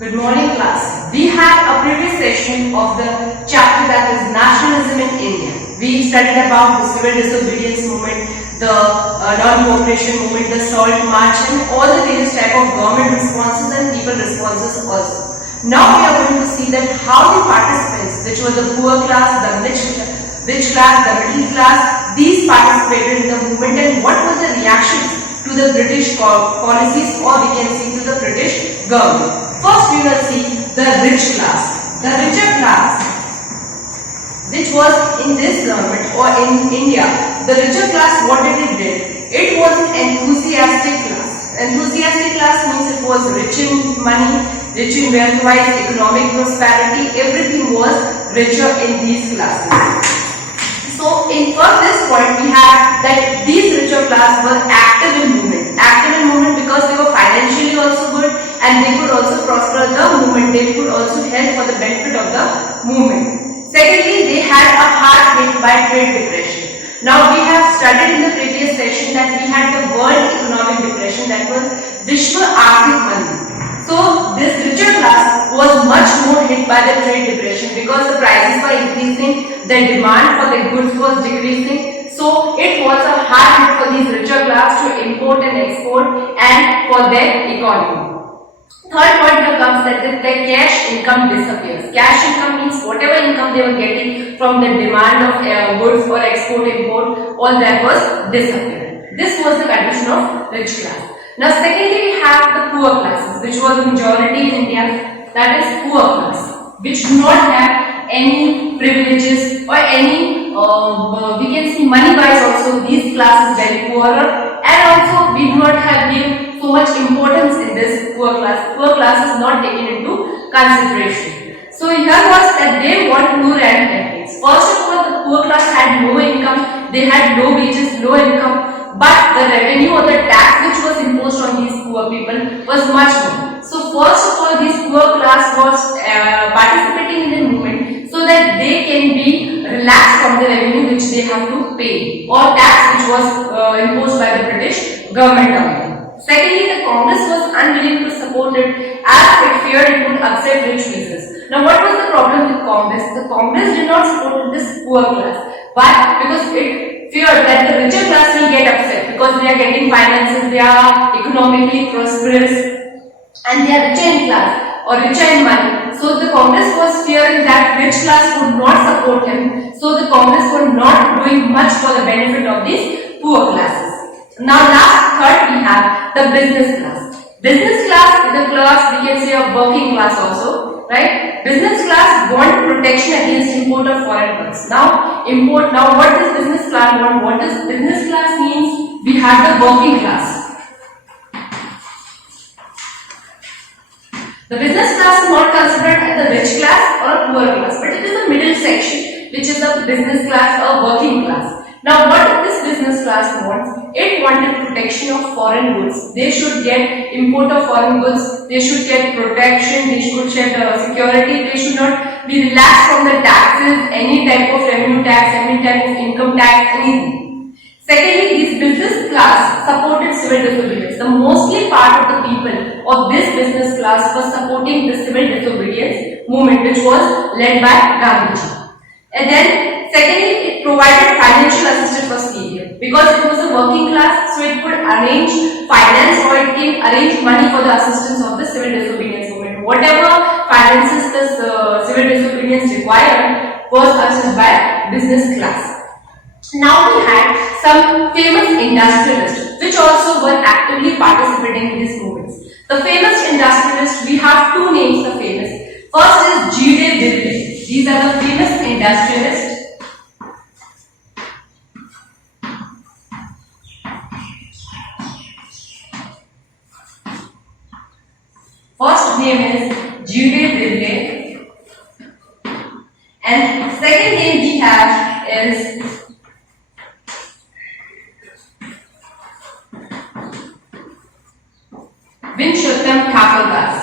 Good morning class. We had a previous session of the chapter that is Nationalism in India. We studied about the civil disobedience movement, the non-cooperation movement, the salt march and all the various type of government responses and people responses also. Now we are going to see that how the participants, which were the poor class, the rich class, the middle class, these participated in the movement and what were the reactions to the British policies, or we can see to the British government. First we will see the rich class. The richer class, which was in this government or in India, the richer class, what did it did? It was an enthusiastic class. Enthusiastic class means it was rich in money, rich in wealth-wise, economic prosperity, everything was richer in these classes. So for this point we have that these richer class were active in movement. Active in movement because they were financially also good and they could also prosper the movement. They could also help for the benefit of the movement. Secondly, they had a hard hit by trade depression. Now we have studied in the previous session that we had the world economic depression, that was Vishwa Arthik Mandi. So this richer class was much more hit by the trade depression because the prices were increasing, the demand for the goods was decreasing. So it was a hard hit for these richer class to import and export and for their economy. Third point here comes that the cash income disappears. Cash income means whatever income they were getting from the demand of goods for export, import, all that was disappeared. This was the condition of rich class. Now secondly we have the poor classes, which was the majority in India, that is poor class, which do not have any privileges or any we can see money wise also these classes very poorer, and also we do not have given so much importance in this poor class. Poor class is not taken into consideration. So here was that they want two rank techniques. First of all, the poor class had no income, they had low wages, low income, but the revenue or the tax which was imposed on these poor people was much more. So first of all, this poor class was participating in the movement so that they can be relaxed from the revenue which they have to pay or tax which was imposed by the British government on them. Secondly, the Congress was unwilling to support it as it feared it would upset rich pieces. Now what was the problem with Congress? The Congress did not support this poor class. Why? Because it feared that the richer class will get upset because they are getting finances, they are economically prosperous and they are richer in class or richer in money. So the Congress was fearing that rich class would not support him. So the Congress were not doing much for the benefit of these poor classes. Now third we have the business class. Business class is the class we can say a working class also, right? Business class want protection against import of foreign goods. Now what does business class want? What does business class means? We have the working class. The business class is not considered as a rich class or a poor class, but it is a middle section which is a business class or working class. Now what did this business class want? It wanted protection of foreign goods. They should get import of foreign goods, they should get protection, they should get security, they should not be relaxed from the taxes, any type of revenue tax, any type of income tax, anything. Secondly, this business class supported civil disobedience. The mostly part of the people of this business class was supporting the civil disobedience movement which was led by Gandhiji. And then secondly, it provided financial assistance for CDM because it was a working class, so it could arrange finance or it can arrange money for the assistance of the civil disobedience movement. Whatever finances the civil disobedience required was assisted by business class. Now we had some famous industrialists which also were actively participating in these movements. The famous industrialists, we have two names the famous. First is G.D. Birla. These are the famous industrialists. First name is G.D. Birla and second name we have is Vinshruttam Thakurdas.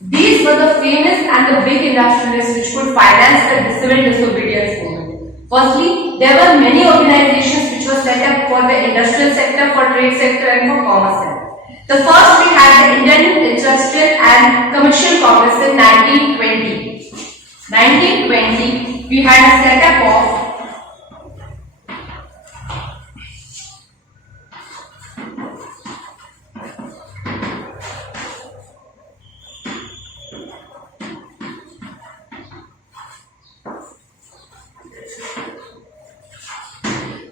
These were the famous and the big industrialists which could finance the civil disobedience movement. Firstly, there were many organizations which were set up for the industrial sector, for trade sector and for commerce sector. The first we had the Indian Industrial and Commercial Congress in 1920. 1920 we had a setup of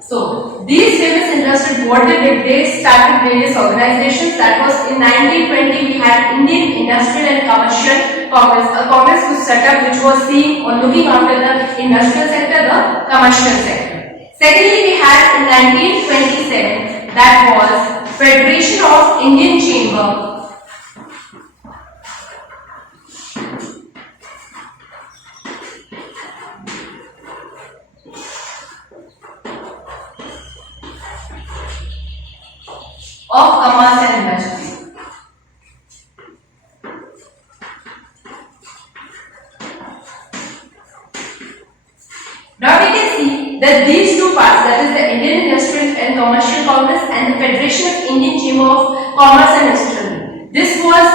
So these famous industrial, what they did, they started various organizations. That was in 1920 we had Indian Industrial and Commercial Congress, a congress was set up which was seeing or looking after the industrial sector, the commercial sector. Secondly, we had in 1927 that was Federation of Indian Chamber of Commerce and Industry. Now we can see that these two parts, that is the Indian Industrial and Commercial Congress and the Federation of Indian Chamber of Commerce and Industry, this was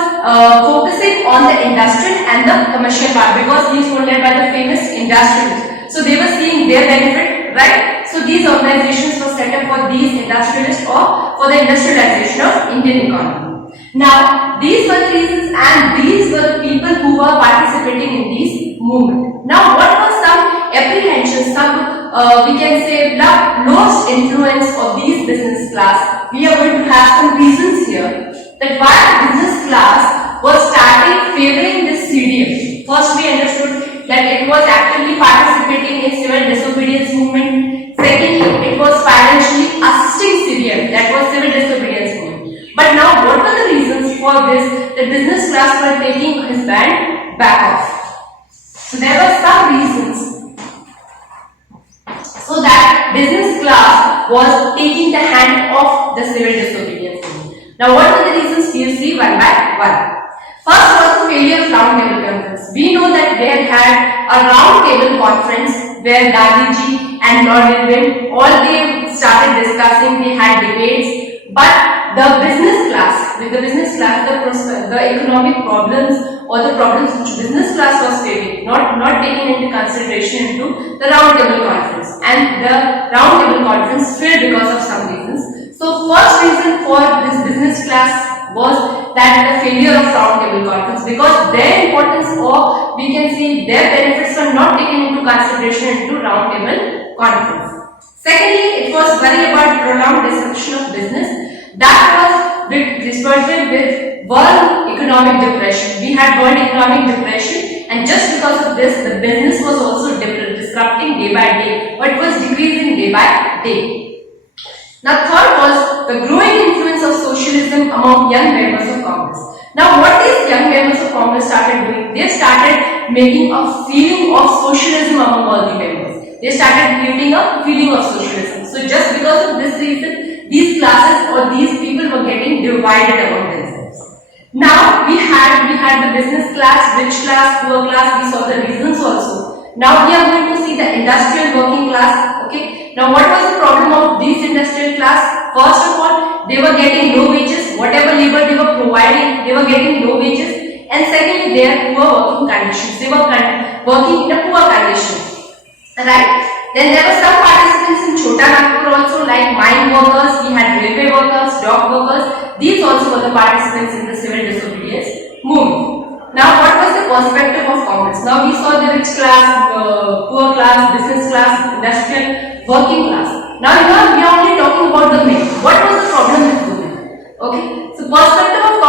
focusing on the industrial and the commercial part, because these were led by the famous industrialists. So they were seeing their benefit, right? So these organizations were set up for these industrialists or for the industrialization of Indian economy. Now these were the reasons and these were the people who were participating in these movement. Now what was some apprehensions, some we can say lost influence of these business class? We are going to have some reasons here that why business class was starting favoring this CDM. First we understood that it was actively participating in civil disobedience movement. Secondly, it was financially assisting CDM, that was civil disobedience movement. But now what were the reasons for this? The business class were taking his band back off. So there were some reasons so that business class was taking the hand off the civil disobedience movement. Now what were the reasons? You see one by one. First was the failure of round table conference. We know that they had a round table conference where Gandhiji and Lord Irwin, all they started discussing, they had debates, but the business class, with the business class, the economic problems or the problems which business class was facing, not taken into consideration into the round table conference, and the round table conference failed because of some reasons. So first reason for this business class was that the failure of round table conference, because their importance or we can see their benefits were not taken into consideration into round table conference. Secondly, it was worry about prolonged disruption of business. That was resulted with world economic depression. We had world economic depression, and just because of this, the business was also disrupting day by day, or it was decreasing day by day. Now third was the growing influence of socialism among young members of Congress. Now what these young members of Congress started doing? They started making a feeling of socialism among all the members. They started creating a feeling of socialism. So just because of this reason, these classes or these people were getting divided among themselves. Now we had the business class, rich class, poor class. We saw the reasons also. Now we are going to see the industrial working class. Okay. Now what was the problem of these industrial class? First of all, they were getting low wages. Whatever labor they were providing, they were getting low wages. And secondly, their poor working conditions. They were working in a poor condition. Right? Then there were some participants in Chota Nagpur also, like mine workers, we had railway workers, dock workers. These also were the participants in the civil disobedience movement. Now what was the perspective of Congress? Now we saw the rich class, poor class, business class, industrial, working class. Now we are only talking about the men. What was the problem with women? Okay, so perspective of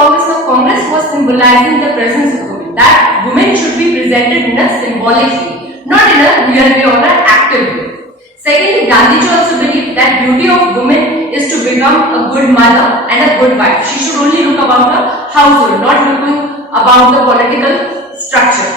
Congress was symbolizing the presence of women. That women should be presented in a symbolic way, not in a real way or an active way. Secondly, Gandhiji also believed that beauty of woman is to become a good mother and a good wife. She should only look about her household, not looking about the political structure.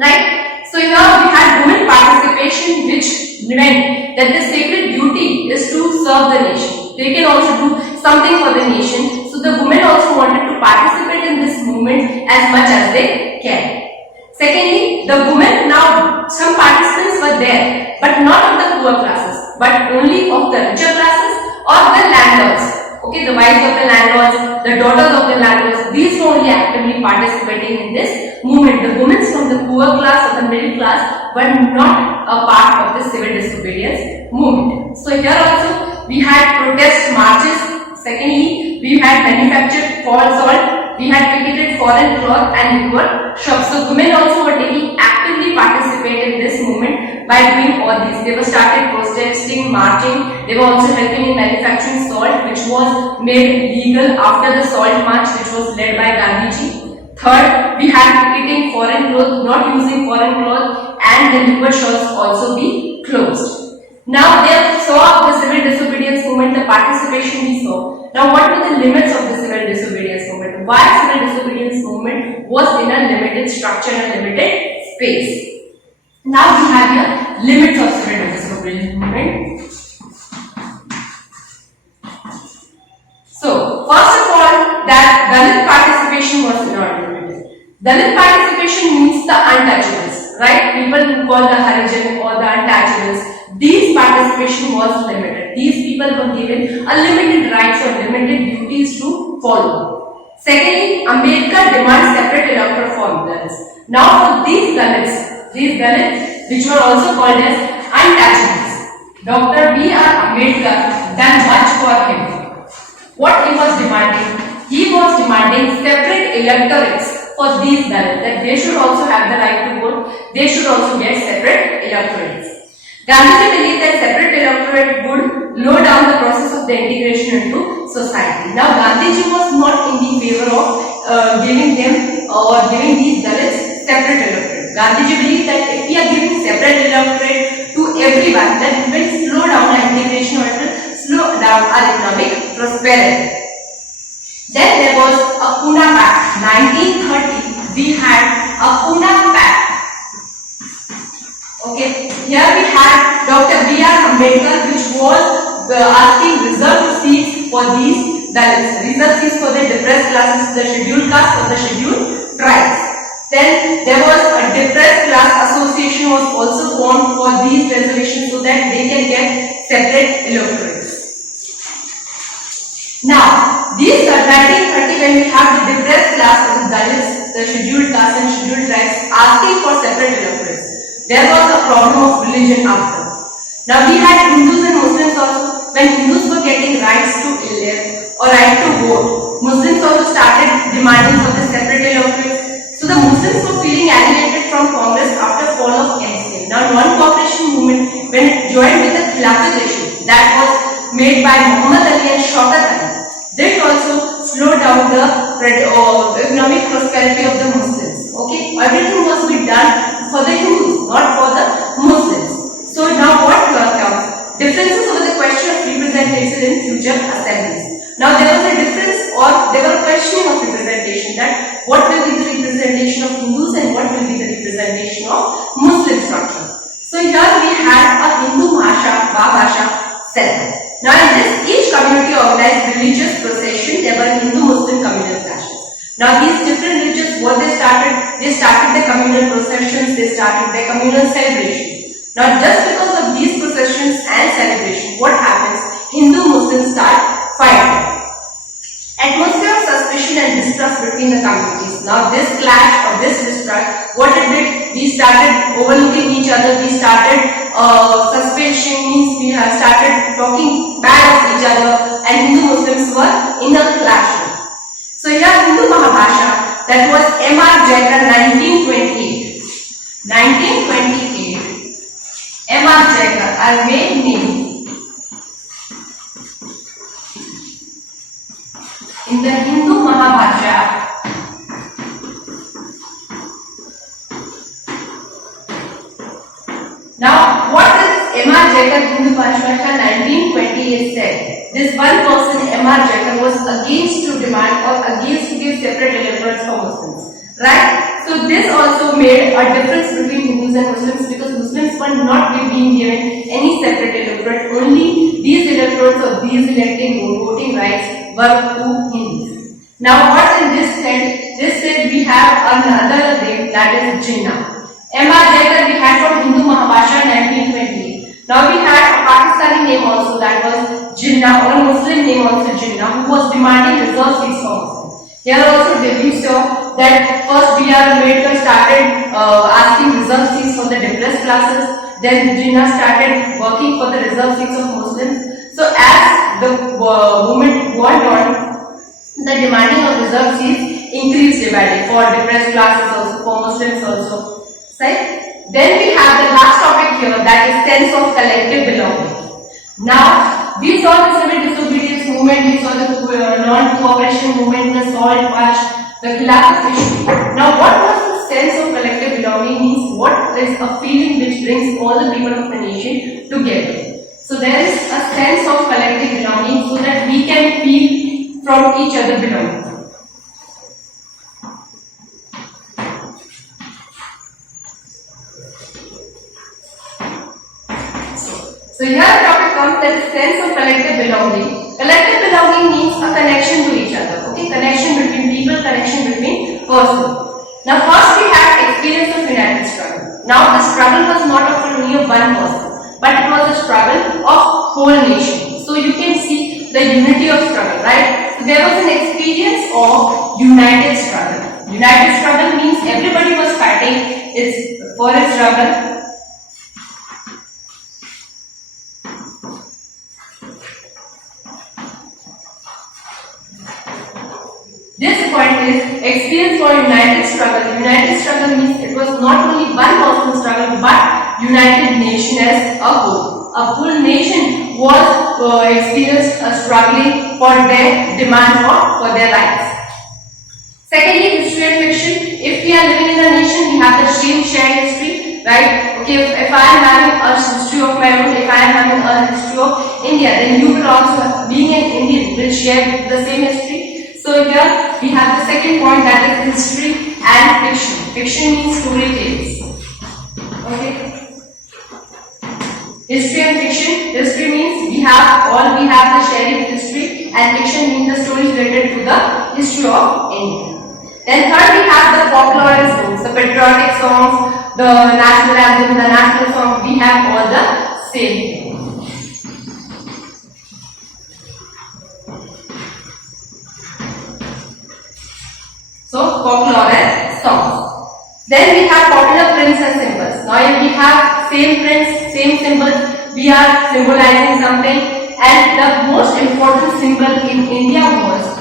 Right? So here we had women participation, which meant that the sacred duty is to serve the nation. They can also do something for the nation. So the women also wanted to participate in this movement as much as they can. Secondly, the women, now some participants were there, but not of the poor classes, but only of the richer classes or the landlords. Okay, the wives of the landlords, the the daughters of the landlords, these were only actively participating in this movement. The women from the poor class or the middle class were not a part of the civil disobedience movement. So here also we had protest marches. Secondly, we had manufactured false salt, we had picketed foreign cloth and liquor shops. So women also were taking actively participate in this movement by doing all these. They were started protesting, marching. They were also helping in manufacturing salt, which was made legal after the salt march, which was led by Gandhiji. Third, we had picketing foreign clothes, not using foreign clothes, and the liquor shops also be closed. Now they saw the civil disobedience movement, the participation we saw. Now what were the limits of the civil disobedience movement? Why civil disobedience movement was in a limited structure and limited space? Now we have here limits of civil disobedience movement. So first of all, that Dalit participation was not limited. Dalit participation means the untouchables, right? People who call the Harijan or the untouchables. These participation was limited. These people were given a limited rights or limited duties to follow. Secondly, Ambedkar demands separate electoral formulas. Now for these Dalits, which were also called as untouchables, Dr. B.R. Ambedkar done much for him. What he was demanding? He was demanding separate electorates for these Dalits, that they should also have the right to vote. They should also get separate electorates. Gandhiji believed that separate electorate would slow down the process of the integration into society. Now Gandhiji was not in the favor of giving them or giving these Dalits separate electorate. Gandhiji believed that if we are giving separate electorate to everyone, then it will slow down our integration or it will slow down our economic prosperity. Then there was a Pune Pact. 1930, we had a Pune Pact. Okay, here we had Dr. B.R. Ambedkar, which was asking reserved seats for these Dalits, reserved seats for the depressed classes, the scheduled caste or the scheduled tribes. Then there was a depressed class association was also formed for these reservations so that they can get separate electorates. Now, these 1930 when we have the depressed class of the Dalits, the scheduled caste and scheduled tribes asking for separate electorates, there was a problem of religion after. Now we had Hindus and Muslims also. When Hindus were getting rights to elect or right to vote, Muslims also started demanding for the separate electorates. So the Muslims were feeling alienated from Congress after fall of NCA. Now non-cooperation movement, when it joined with the Khilafat issue that was made by Muhammad Ali and Shaukat Ali, that also slowed down the economic prosperity of the Muslims. Okay, everything was be done for the Hindus, not for the Muslims. So now what comes? Differences over the question of representation in future assemblies. Now there was a difference or there was a questioning of representation, that what will be the representation of Hindus and what will be the representation of Muslim structure. So here we had a Hindu Bhasha cell. Now in this, each community organized religious procession. There were Hindu-Muslim communal clashes. Now these different religions, what they started the communal processions, they started their communal celebrations. Now just because of these processions and celebrations, what happens? Hindu-Muslims start fighting. Atmosphere of suspicion and distrust between the communities. Now this clash or this distrust, what it did? We started overlooking each other, we started suspicion, means we have started talking bad of each other, and Hindu-Muslims were in a clash. So here Hindu Mahabhasha, that was M.R. Jaikar 1928. 1928, M.R. Jaikar, our main name. In the Hindu Mahabhasha, now what does M.R. Jaikar Hindu Mahabhasha 1928 said? This one person, M.R. Jaikar, was against to demand or against to give separate electorates for Muslims. Right? So this also made a difference between Hindus and Muslims, because Muslims were not being given any separate electorate. Only these electorates or these electing voting rights were to Hindus. Now what in this said? This said we have another name, that is Jinnah. M.R. Jaikar we had from Hindu Mahabhasha 1928. Now we had a Pakistani name also, that was Jinnah, or Muslim name also Jinnah, who was demanding reserve seats for Muslims. Here also we saw that first B.R. Ambedkar started asking reserve seats for the depressed classes, then Jinnah started working for the reserve seats of Muslims. So as the movement went on, the demanding of reserve seats increased day by day for depressed classes also, for Muslims also. Right? Then we have the last topic here, that is sense of collective belonging. Now, we saw the civil disobedience movement, we saw the non-cooperation movement, the salt march, the Khilafat issue. Now, what was the sense of collective belonging means? What is a feeling which brings all the people of the nation together? So, there is a sense of collective belonging so that we can feel from each other belonging. So here the topic comes, that is sense of collective belonging. Collective belonging means a connection to each other. Okay, connection between people, connection between persons. Now first we have experience of united struggle. Now the struggle was not of only of one person, but it was a struggle of whole nation. So you can see the unity of struggle, right? So there was an experience of united struggle. United struggle means everybody was fighting for its struggle. This point is experience for united struggle. United struggle means it was not only one person's struggle but united nation as a whole. A full nation was experienced struggling for their demand for their rights. Secondly, history and fiction. If we are living in a nation, we have the same shared history, right? Okay, if I am having a history of my own, if I am having a history of India, then you will also, being an Indian, will share the same history. So here we have the second point, that is history and fiction. Fiction means story tales. Okay. History and fiction. History means we have the sharing history, and fiction means the stories related to the history of India. Then third we have the folklore and songs, the patriotic songs, the national anthem, the national song. We have all the same thing. So folklore and songs. Then we have popular prints and symbols. Now we have same prints, same symbols. We are symbolizing something, and the most important symbol in India was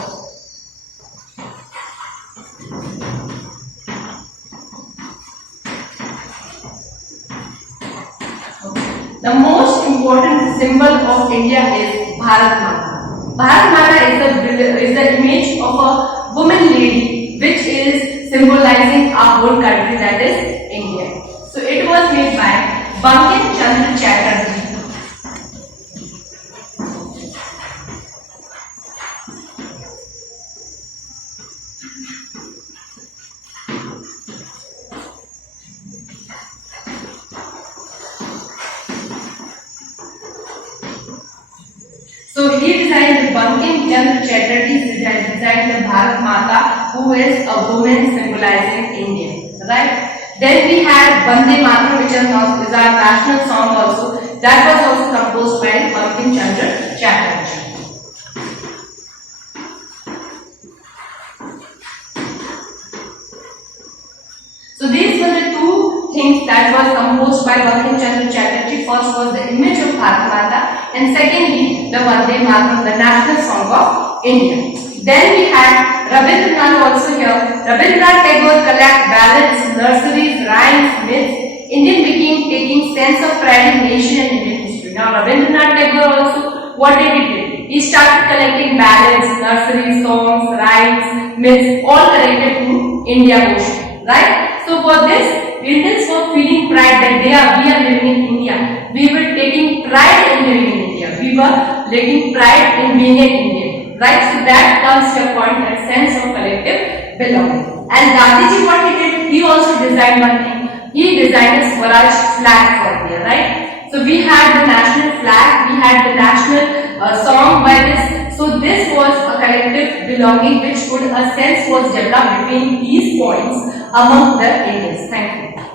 the most important symbol of India is Bharat Mata. Bharat Mata is the image of a woman lady, which is symbolizing our whole country, that is India. So it was made by Bankim Chandra Chatterjee. So he designed, Bankim Chandra Chatterjee designed the Bharat Mata, who is a woman symbolizing India, right? Then we had Vande Mataram, which is our national song also. That was also composed by Bankim Chandra Chatterjee. So these were the two things that was composed by Bankim Chandra Chatterjee. First was the image of Bharat Mata, and secondly the Vande Mataram, the national song of India. Then we had Rabindranath also here. Rabindranath Tagore collect ballads, nurseries, rhymes, myths. Indian became taking sense of pride in nation and Indian history. Now Rabindranath Tagore also, what did he do? He started collecting ballads, nurseries, songs, rhymes, myths, all connected to India ocean, right? So for this, Indians were feeling pride that we are living in India. We were taking pride in living in India. We were taking pride in being an Indian, right? So that comes to a point, that sense of collective belonging. And Gandhiji, what he did, he also designed one thing. He designed a Swaraj flag for India, right? So we had the national flag, we had the national song by this. So this was a collective belonging, which a sense was developed between these points among the Indians. Thank you.